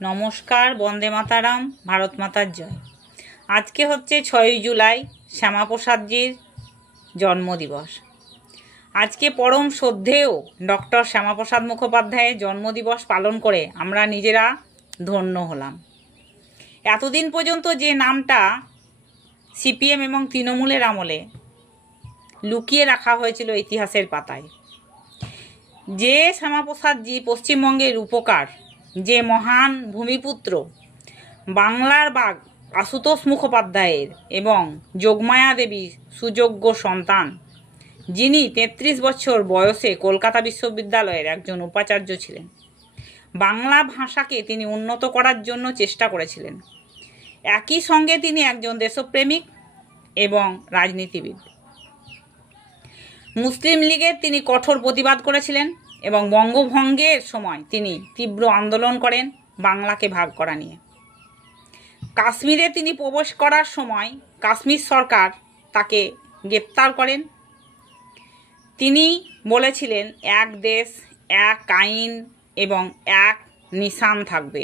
নমস্কার, বন্দে মাতারাম, ভারত মাতার জয়। আজকে হচ্ছে 6ই জুলাই, শ্যামাপ্রসাদজির জন্মদিবস। আজকে পরম শ্রদ্ধেয় ডক্টর শ্যামাপ্রসাদ মুখোপাধ্যায়ের জন্মদিবস পালন করে আমরা নিজেরা ধন্য হলাম। এতদিন পর্যন্ত যে নামটা সিপিএম এবং তৃণমূলের আমলে লুকিয়ে রাখা হয়েছিল ইতিহাসের পাতায়, যে শ্যামাপ্রসাদজি পশ্চিমবঙ্গের রূপকার, যে মহান ভূমিপুত্র, বাংলার বাঘ আশুতোষ মুখোপাধ্যায়ের এবং যোগমায়া দেবীর সুযোগ্য সন্তান, যিনি 33 বছর বয়সে কলকাতা বিশ্ববিদ্যালয়ের একজন উপাচার্য ছিলেন। বাংলা ভাষাকে তিনি উন্নত করার জন্য চেষ্টা করেছিলেন। একই সঙ্গে তিনি একজন দেশপ্রেমিক এবং রাজনীতিবিদ। মুসলিম লীগের তিনি কঠোর প্রতিবাদ করেছিলেন এবং বঙ্গভঙ্গের সময় তিনি তীব্র আন্দোলন করেন বাংলাকে ভাগ করা নিয়ে। কাশ্মীরে তিনি প্রবেশ করার সময় কাশ্মীর সরকার তাকে গ্রেপ্তার করেন। তিনি বলেছিলেন, এক দেশ, এক আইন এবং এক নিশান থাকবে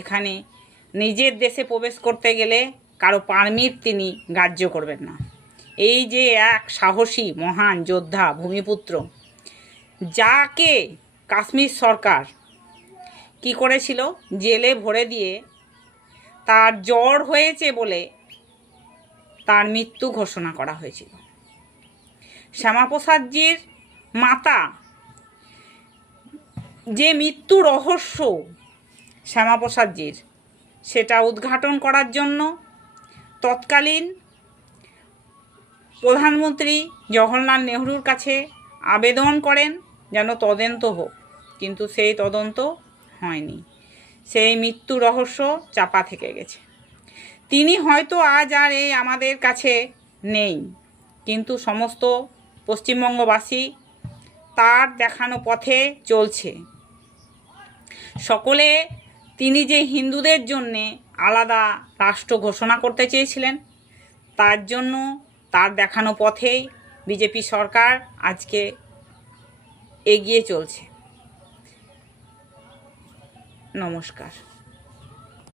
এখানে নিজের দেশে প্রবেশ করতে গেলে কারো পারমিট তিনি গ্রাহ্য করবেন না। এই যে এক সাহসী মহান যোদ্ধা, ভূমিপুত্র, যাকে কাশ্মীর সরকার কি করেছিল, জেলে ভরে দিয়ে তার জ্বর হয়েছে বলে তার মৃত্যু ঘোষণা করা হয়েছিল। শ্যামাপ্রসাদজির মাতা যে মৃত্যু রহস্য শ্যামাপ্রসাদজির, সেটা উদ্ঘাটন করার জন্য তৎকালীন প্রধানমন্ত্রী জওহরলাল নেহরুর কাছে আবেদন করেন যেন তদন্ত হোক, কিন্তু সেই তদন্ত হয়নি। সেই মৃত্যু রহস্য চাপা থেকে গেছে। তিনি হয়তো আজ আর এই আমাদের কাছে নেই, কিন্তু সমস্ত পশ্চিমবঙ্গবাসী তার দেখানো পথে চলছে। সকলে তিনি যে হিন্দুদের জন্যে আলাদা রাষ্ট্র ঘোষণা করতে চেয়েছিলেন, তার জন্য তার দেখানো পথেই বিজেপি সরকার আজকে এগিয়ে চলছে। নমস্কার।